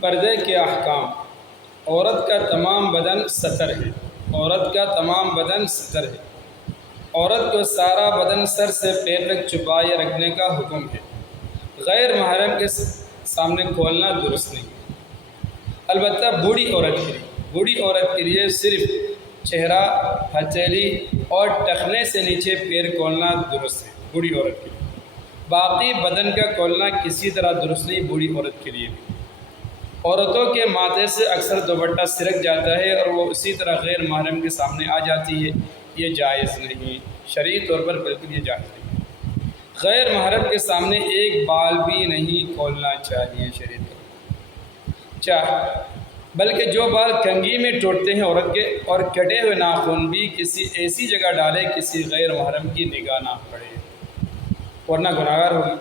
پردے کے احکام۔ عورت کا تمام بدن ستر ہے۔ عورت کا تمام بدن ستر ہے۔ عورت کو سارا بدن سر سے پیر تک چھپائے رکھنے کا حکم ہے۔ غیر محرم کے سامنے کھولنا درست نہیں، البتہ بوڑھی عورت کے لیے صرف چہرہ، ہتھیلی اور ٹخنے سے نیچے پیر کھولنا درست ہے بوڑھی عورت کے لیے۔ باقی بدن کا کھولنا کسی طرح درست نہیں بوڑھی عورت کے لیے بھی۔ عورتوں کے ماتھے سے اکثر دوپٹہ سرک جاتا ہے اور وہ اسی طرح غیر محرم کے سامنے آ جاتی ہے، یہ جائز نہیں، شرعی طور پر بالکل یہ جائز نہیں۔ غیر محرم کے سامنے ایک بال بھی نہیں کھولنا چاہیے شرعی طور پر، بلکہ جو بال کنگھی میں ٹوٹتے ہیں عورت کے اور کٹے ہوئے ناخن بھی کسی ایسی جگہ ڈالے کسی غیر محرم کی نگاہ نہ پڑے ورنہ گناہگار ہوگی۔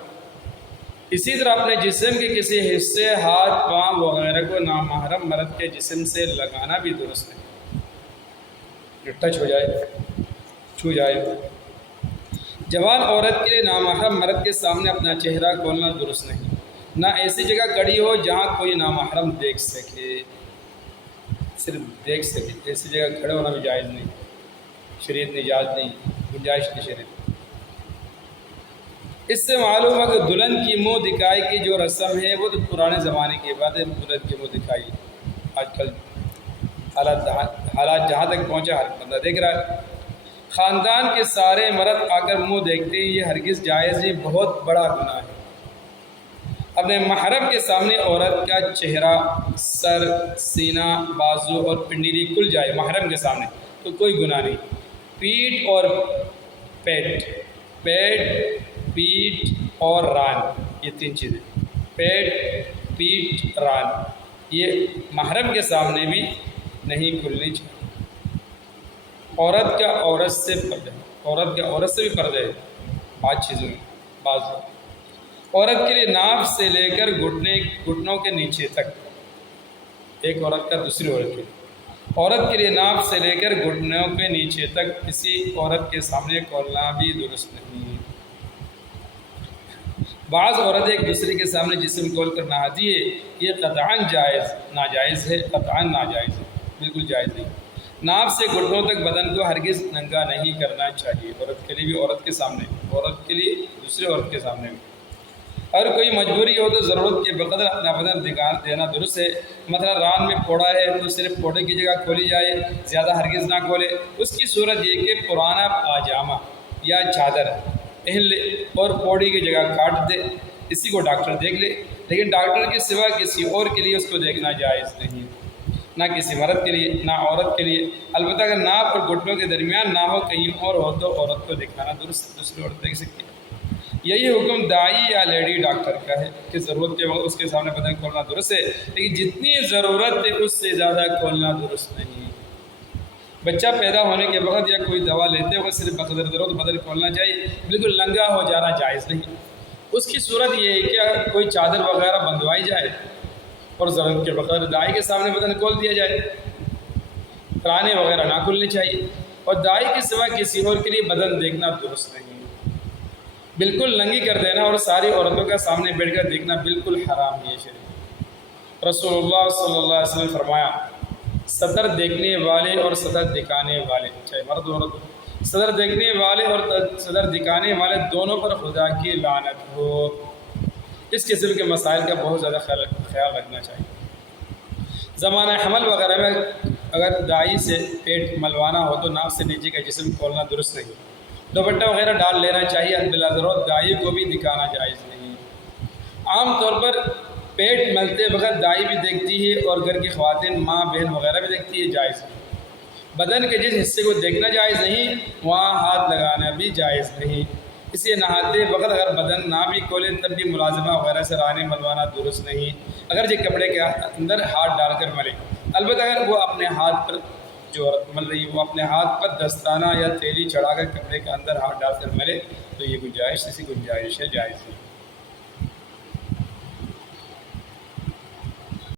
اسی طرح اپنے جسم کے کسی حصے، ہاتھ، پاؤں وغیرہ کو نامحرم مرد کے جسم سے لگانا بھی درست نہیں، جو ٹچ ہو جائے، چھو جائے۔ جوان عورت کے لیے نامحرم مرد کے سامنے اپنا چہرہ کھولنا درست نہیں، نہ ایسی جگہ کھڑی ہو جہاں کوئی نامحرم دیکھ سکے، صرف دیکھ سکے، ایسی جگہ کھڑے ہونا بھی جائز نہیں، شریعت نے اجازت نہیں، گنجائش کی شریعت۔ اس سے معلوم ہے کہ دلہن کی منہ دکھائی کی جو رسم ہے وہ تو پرانے زمانے کی بات ہے۔ دلہن کی منہ دکھائی آج کل حالات جہاں تک پہنچا ہر بندہ دیکھ رہا ہے۔ خاندان کے سارے مرد آ کر منہ دیکھتے ہیں، یہ ہرگز جائز نہیں، بہت بڑا گناہ ہے۔ اپنے محرم کے سامنے عورت کا چہرہ، سر، سینہ، بازو اور پنڈلی کھل جائے محرم کے سامنے تو کوئی گناہ نہیں۔ پیٹھ اور پیٹھ اور ران، یہ تین چیزیں، پیٹھ، ران، یہ محرم کے سامنے بھی نہیں کھلنی چاہیے۔ عورت کا عورت سے بھی پردہ ہے پانچ چیزوں میں۔ عورت کے لیے ناف سے لے کر گھٹنوں کے نیچے تک، ایک عورت کا دوسری عورت کے لیے، عورت کے لیے ناف سے لے کر گھٹنوں کے نیچے تک کسی عورت کے سامنے کھولنا بھی درست نہیں۔ بعض عورتیں ایک دوسرے کے سامنے جسم کھول کر نہاتی ہے، یہ قطعاً ناجائز ہے، بالکل جائز نہیں۔ ناف سے گھٹنوں تک بدن کو ہرگز ننگا نہیں کرنا چاہیے، عورت کے لیے بھی، عورت کے سامنے، عورت کے لیے دوسرے عورت کے سامنے بھی۔ اگر کوئی مجبوری ہو تو ضرورت کے بقدر اپنا بدن دکھا دینا درست ہے۔ مثلا ران میں پھوڑا ہے تو صرف پھوڑے کی جگہ کھولی جائے، زیادہ ہرگز نہ کھولے۔ اس کی صورت یہ کہ پرانا پاجامہ یا چادر پہن لے اور پھوڑی کی جگہ کاٹ دے، اسی کو ڈاکٹر دیکھ لے، لیکن ڈاکٹر کے سوا کسی اور کے لیے اس کو دیکھنا جائز نہیں، نہ کسی مرد کے لیے نہ عورت کے لیے۔ البتہ اگر ناف اور گھٹنوں کے درمیان نہ ہو، کہیں اور ہو تو عورت کو دکھانا درست، دوسری عورت دیکھ سکتی ہے۔ یہی حکم دائی یا لیڈی ڈاکٹر کا ہے کہ ضرورت کے وقت اس کے سامنے بدن کھولنا درست ہے، لیکن جتنی ضرورت ہے اس سے زیادہ کھولنا درست نہیں۔ بچہ پیدا ہونے کے وقت یا کوئی دوا لیتے ہوئے صرف بقدر ضرورت بدن کھولنا چاہیے، بالکل ننگا ہو جانا جائز نہیں۔ اس کی صورت یہ ہے کہ کوئی چادر وغیرہ بندھوائی جائے اور ضرورت کے بقدر دائی کے سامنے بدن کھول دیا جائے، پرانے وغیرہ نہ کھلنے چاہیے، اور دائی کے سوا کسی اور کے لیے بدن دیکھنا درست نہیں۔ بالکل ننگی کر دینا اور ساری عورتوں کا سامنے بیٹھ کر دیکھنا بالکل حرام ہے شریعت۔ رسول اللہ صلی اللہ علیہ وسلم نے فرمایا، صدر دیکھنے والے اور صدر دکھانے والے، چاہے مرد عورت، صدر دیکھنے والے اور صدر دکھانے والے دونوں پر خدا کی لعنت ہو۔ اس قسم کے مسائل کا بہت زیادہ خیال رکھنا چاہیے۔ زمانہ حمل وغیرہ میں اگر دائی سے پیٹ ملوانا ہو تو ناف سے نیچے کا جسم کھولنا درست نہیں، دوپٹہ وغیرہ ڈال لینا چاہیے، بلا ضرورت دائی کو بھی دکھانا جائز نہیں۔ عام طور پر پیٹ ملتے وقت دائی بھی دیکھتی ہے اور گھر کی خواتین، ماں، بہن وغیرہ بھی دیکھتی ہے، جائز نہیں۔ بدن کے جس حصے کو دیکھنا جائز نہیں وہاں ہاتھ لگانا بھی جائز نہیں۔ اسے نہاتے وقت اگر بدن نہ بھی کھولے تب بھی ملازمہ وغیرہ سے رانے ملوانا درست نہیں، اگرچہ کپڑے کے اندر ہاتھ ڈال کر ملے۔ البتہ اگر وہ اپنے ہاتھ پر، جو عورت مل رہی ہے وہ اپنے ہاتھ پر دستانہ یا تیلی چڑھا کر کپڑے کے اندر ہاتھ ڈال کر ملے تو یہ گنجائش، اسی گنجائش ہے، جائز ہے۔